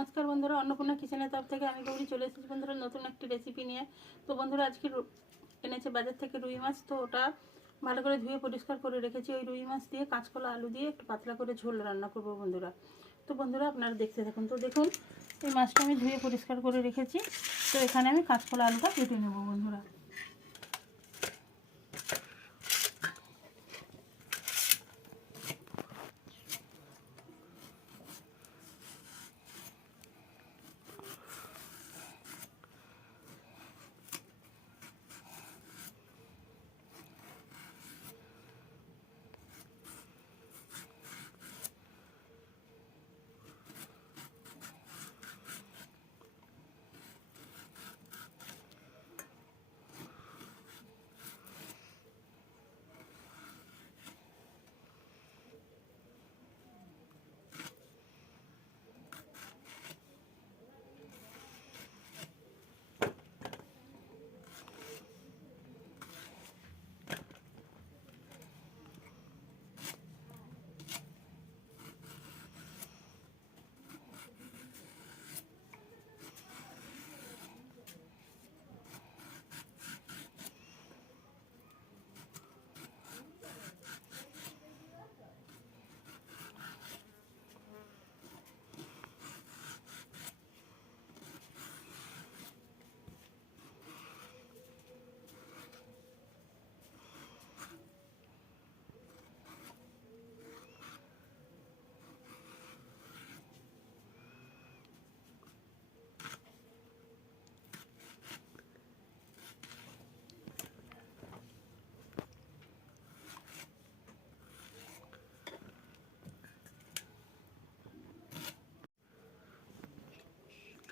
नमस्कार बंधुरा अन्नपूर्णा किचेन तब থেকে আমি গৌরী চলে এসেছি বন্ধুরা নতুন একটা রেসিপি নিয়ে। তো বন্ধুরা আজকে এনেছে বাজার থেকে রুই মাছ। তো ওটা ভালো করে ধুয়ে পরিষ্কার করে রেখেছি। ওই রুই মাছ দিয়ে কাঁচকলা আলু দিয়ে একটু পাতলা করে ঝোল রান্না করব বন্ধুরা। তো বন্ধুরা আপনারা দেখতে থাকুন। তো দেখুন এই মাছটা আমি ধুয়ে পরিষ্কার করে রেখেছি। তো এখানে আমি কাঁচকলা আলুটা কেটে নেব বন্ধুরা।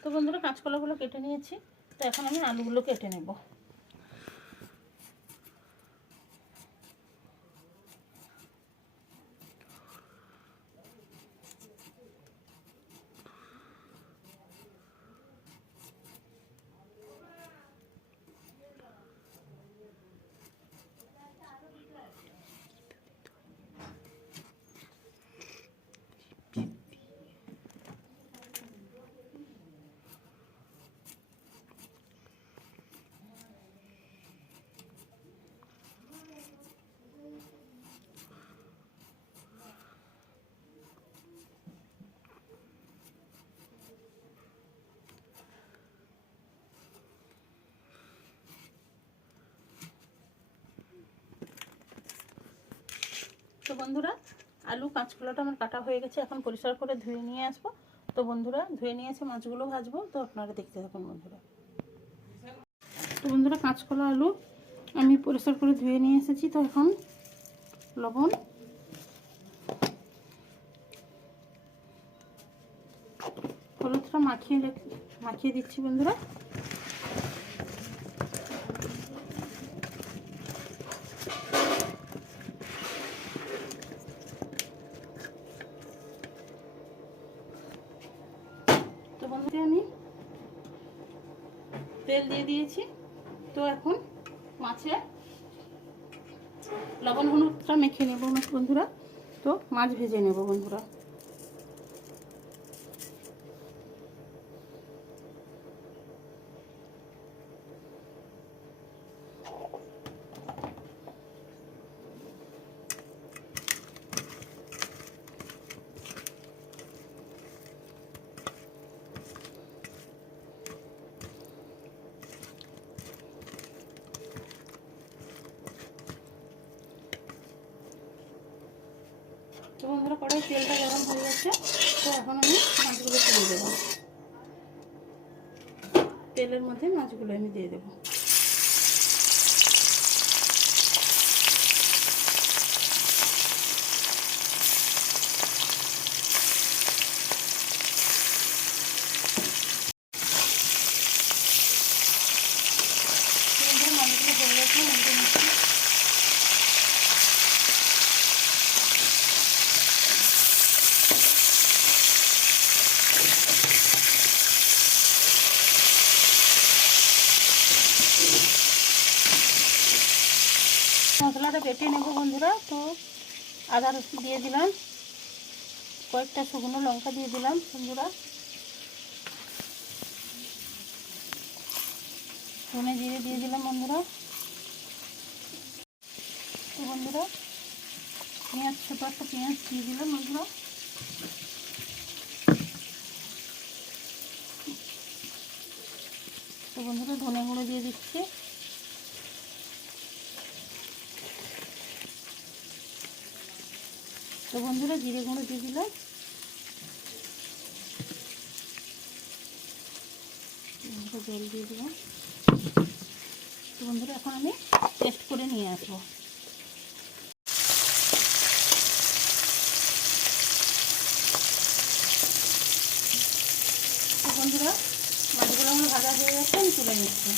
তো বন্ধুরা কাঁচকলাগুলো কেটে নিয়েছি। তো এখন আমি আলুগুলো কেটে নেব। তো বন্ধুরা আলু কাঁচকলাটা আমার কাটা হয়ে গেছে। এখন পরিষ্কার করে ধুয়ে নিয়ে আসবো। তো বন্ধুরা ধুয়ে নিয়ে এসে মাছগুলো ভাজবো। তো আপনারা দেখতে থাকুন বন্ধুরা। তো বন্ধুরা কাঁচকলা আলু আমি পরিষ্কার করে ধুয়ে নিয়ে এসেছি। তো এখন লবণ, হলুদটা মাখিয়ে দিচ্ছি বন্ধুরা। তো বন্ধুরা আমি তেল দিয়ে দিয়েছি। তো এখন মাছে লবণ হলুদটা মেখে নেব বন্ধুরা। তো মাছ ভেজে নেব বন্ধুরা। তো বন্ধুরা কড়াই তেলটা গরম হয়ে গেছে। তো এখন আমি মাছগুলো তুলে দেবো। তেলের মধ্যে মাছগুলো আমি দিয়ে দেবো। মাছগুলো হয়ে গেছে। মশলাটা বেটে নেব বন্ধুরা। তো আদা রসুন দিয়ে দিলাম, কয়েকটা শুকনো লঙ্কা দিয়ে দিলাম বন্ধুরা। ধনে জিরে দিয়ে দিলাম বন্ধুরা। তো বন্ধুরা পেঁয়াজ, ছোটো একটা পেঁয়াজ দিয়ে দিলাম বন্ধুরা। তো বন্ধুরা ধনে গুঁড়ো দিয়ে দিচ্ছি। তো বন্ধুরা জিরে গুঁড়ো দিয়ে দিলাম। জল দিয়ে দিলাম। তো বন্ধুরা এখন আমি পেস্ট করে নিয়ে আসবো। তো বন্ধুরা মাছগুলো আমার ভাজা হয়ে গেছে, আমি তুলে নিচ্ছি।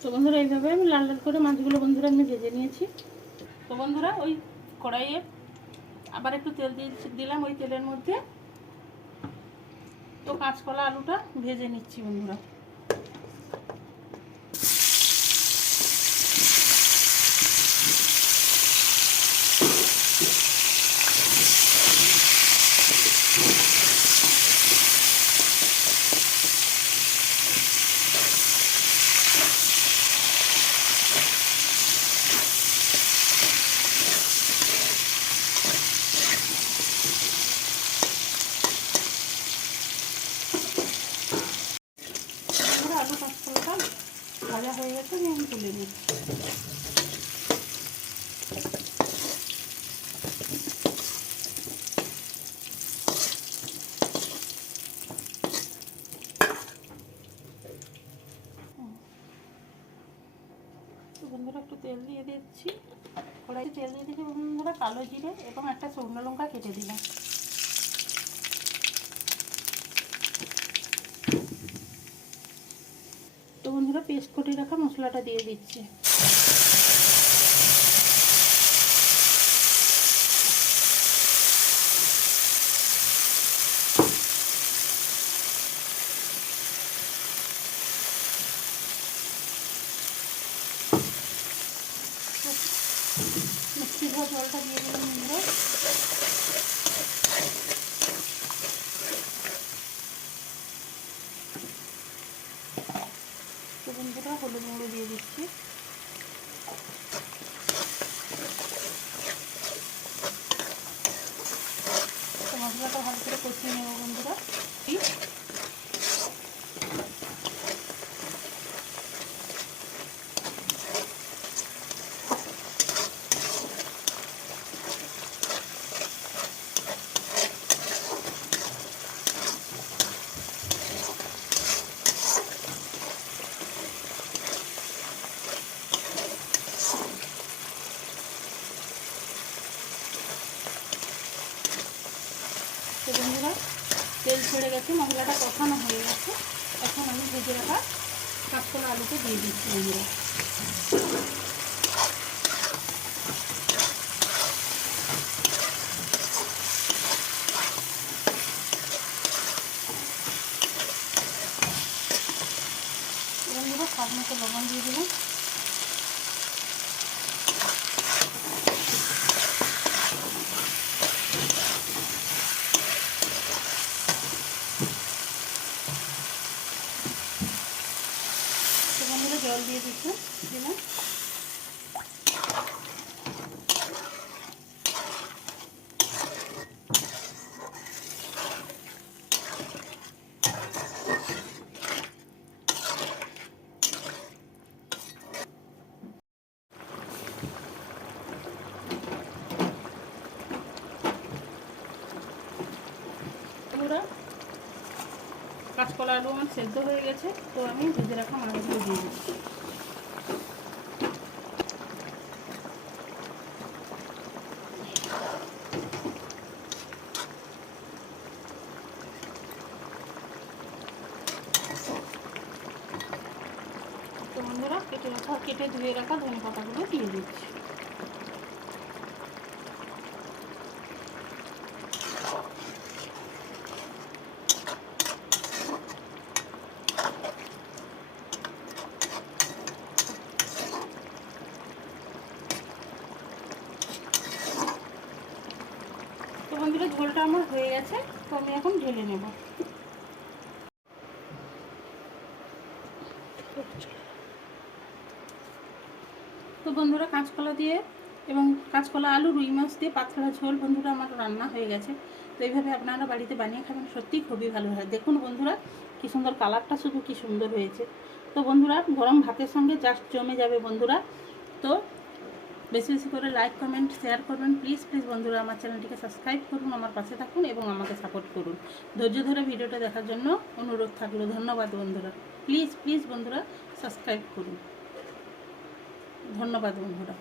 তো বন্ধুরা এইভাবে আমি লাল লাল করে মাছগুলো বন্ধুরা আমি ভেজে নিয়েছি। তো বন্ধুরা ওই কড়াইয়ে আবার একটু তেল দিয়ে দিলাম, ওই তেলের মধ্যে তো কাঁচকলা আলুটা ভেজে নিচ্ছি বন্ধুরা। আলু কাঁচকলাটা ভাজা হয়ে গেছে, আমি তুলে নিচ্ছি। তো বন্ধুরা একটু তেল দিয়ে দিচ্ছি, কড়াইতে তেল দিয়ে দিচ্ছি বন্ধুরা। কালো জিরে এবং একটা শুকনো লঙ্কা কেটে দিলাম। তো বন্ধুরা পেস্ট করে রাখা মশলাটা দিয়ে দিচ্ছি। মিষ্টি ধোয়া জলটা দিয়ে দিলাম বন্ধুরা। তো বন্ধুরা হলুদ গুঁড়ো দিয়ে দিচ্ছি। তো মশলাটা ভালো করে কষিয়ে নেব বন্ধুরা। তো বন্ধুরা তেল ছেড়ে গেছে, মশলাটা কষানো হয়ে গেছে। এখন আমি ভেজে রাখা কাঁচকলা আলুতে দিয়ে দিচ্ছি বন্ধুরা। বন্ধুরা স্বাদ মতো লবণ দিয়ে দিলাম। বন্ধুরা জল দিয়ে দিলাম। বন্ধুরা কাঁচকলা আলু আমার সেদ্ধ হয়ে গেছে, তো আমি ভেজে রাখা মাছগুলো দিয়ে দিচ্ছি। তো বন্ধুরা কেটে ধুয়ে রাখা ধনে পাতাগুলো দিয়ে দিচ্ছি। তো বন্ধুরা ঝোলটা আমার হয়ে গেছে, তো আমি এখন ঢেলে নেব। তো বন্ধুরা কাঁচকলা দিয়ে এবং কাঁচকলা আলু রুই মাছ দিয়ে পাতলা ঝোল বন্ধুরা আমার রান্না হয়ে গেছে। তো এইভাবে আপনারা বাড়িতে বানিয়ে খাবেন, সত্যিই খুবই ভালো হয়। দেখুন বন্ধুরা কি সুন্দর কালারটা, শুধু কি সুন্দর হয়েছে। তো বন্ধুরা গরম ভাতের সঙ্গে জাস্ট জমে যাবে বন্ধুরা। তো বেশি বেশি করে লাইক কমেন্ট শেয়ার করবেন প্লিজ প্লিজ বন্ধুরা। আমার চ্যানেলটিকে সাবস্ক্রাইব করুন, আমার পাশে থাকুন এবং আমাকে সাপোর্ট করুন। ধৈর্য ধরে ভিডিওটা দেখার জন্য অনুরোধ থাকলো। ধন্যবাদ বন্ধুরা। প্লিজ প্লিজ বন্ধুরা সাবস্ক্রাইব করুন। ধন্যবাদ বন্ধুরা।